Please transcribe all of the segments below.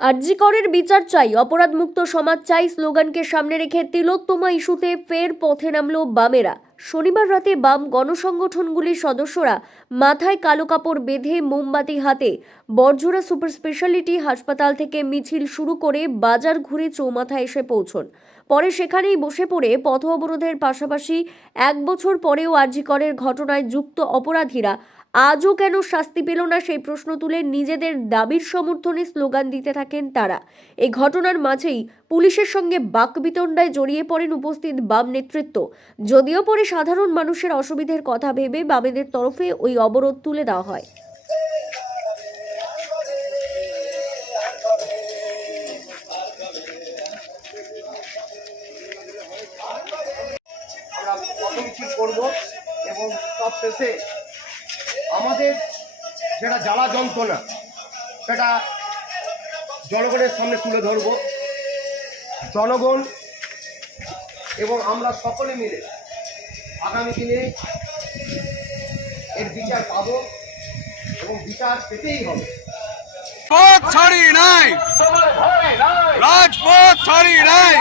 আরজিকরের বিচার চাই, অপরাধমুক্ত সমাজ চাই, স্লোগানকে সামনে রেখে তিলোত্তমা ইস্যুতে ফের পথে নামল বামেরা। শনিবার রাতে বাম গণসংগঠনগুলির সদস্যরা মাথায় কালো কাপড় বেঁধে মোমবাতি হাতে বরজোড়া সুপার স্পেশালিটি হাসপাতাল থেকে মিছিল শুরু করে বাজার ঘুরে চৌমাথায় এসে পৌঁছন। পরে সেখানেই বসে পড়ে পথ অবরোধের পাশাপাশি এক বছর পরেও আরজিকরের ঘটনায় যুক্ত অপরাধীরা আজও কেন শাস্তি পেল না সেই প্রশ্ন তুলে নিজেদের দাবির সমর্থনে স্লোগান দিতে থাকেন তারা। এই ঘটনার মাঝেই পুলিশের সঙ্গে বাকবিতণ্ডায় জড়িয়ে পড়েন উপস্থিত বাম নেতৃত্ব। যদিও পরে সাধারণ মানুষের অসুবিধের কথা ভেবে বামেদের তরফে ওই অবরোধ তুলে দেওয়া হয়। কত মিছিল করব এবং সব শেষে আমাদের যেটা জ্বালা যন্ত্রণা, সেটা জনগণের সামনে তুলে ধরবো। জনগণ এবং আমরা সকলে মিলে আগামী দিনে এর বিচার পাবো এবং বিচার পেতেই হবে। পথ ছাড়ি নাই। রাজপথ ছাড়ি নাই।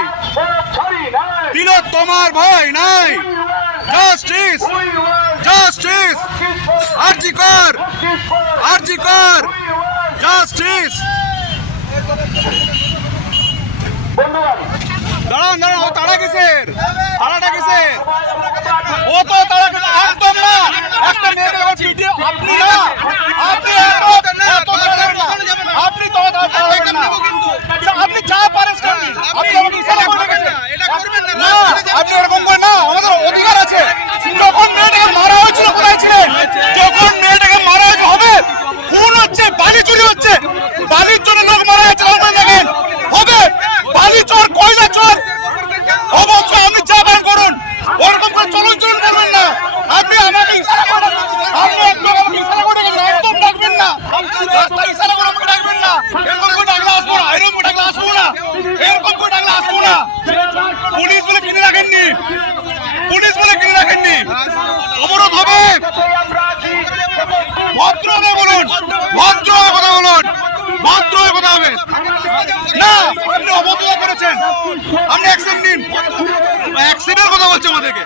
দিল তোমার ভয় নাই। জাস্টিস জাস্টিস আরজি কর! আরজি কর! জাস্টিস দাঁড়ান দাঁড়ান তাড়া কিসের? তারাটা কিসের ও তো তারা কিসের একদম না একটা মেয়েকে যখন ভিডিও আপনি না আপনি এত- এত তাড়াতাড়ি- আপনি তো তাড়াতাড়ি পারবেন না। আপনি যা পারেন করুন। আপনি আমাকে ইশারা করে গেছেন। না, আপনি এরকম করে না আমাদের অধিকার আছে যখন মেয়েটাকে মারা হয়েছিল কোথায় ছিলেন যখন মেয়েটাকে মারা হয়েছে হবে খুন হচ্ছে বালি চুরি হচ্ছে বালির জন্য লোক মারা যাচ্ছে আপনারা দেখেন হবে বালি চোর কয়লা চোর? অবশ্যই আপনি যা বার করুন না। আপনি আমাকে ইশারা করেন আপনি না। রাস্তায় ইশারা করে এরকম করে ডাকলে আসব না পুলিশ বলে কিনে রাখেননি পুলিশ বলে কিনে রাখেননি অবরোধ হবে ভদ্র হয়ে বলুন ভদ্র হয়ে কথা বলুন ভদ্র হয়ে কথা হবে না, আপনি করেছেন। আপনি অ্যাকশন নিন অ্যাকশনের কথা আমাদেরকে।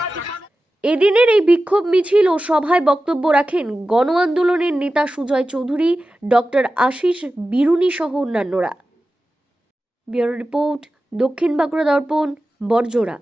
এদিনের এই বিক্ষোভ মিছিল ও সভায় বক্তব্য রাখেন গণ আন্দোলনের নেতা সুজয় চৌধুরী, ডক্টর আশিস বিরুনি সহ অন্যান্যরা। ব্যুরো রিপোর্ট, দক্ষিণ বাঁকুড়া দর্পণ, বরজোড়া।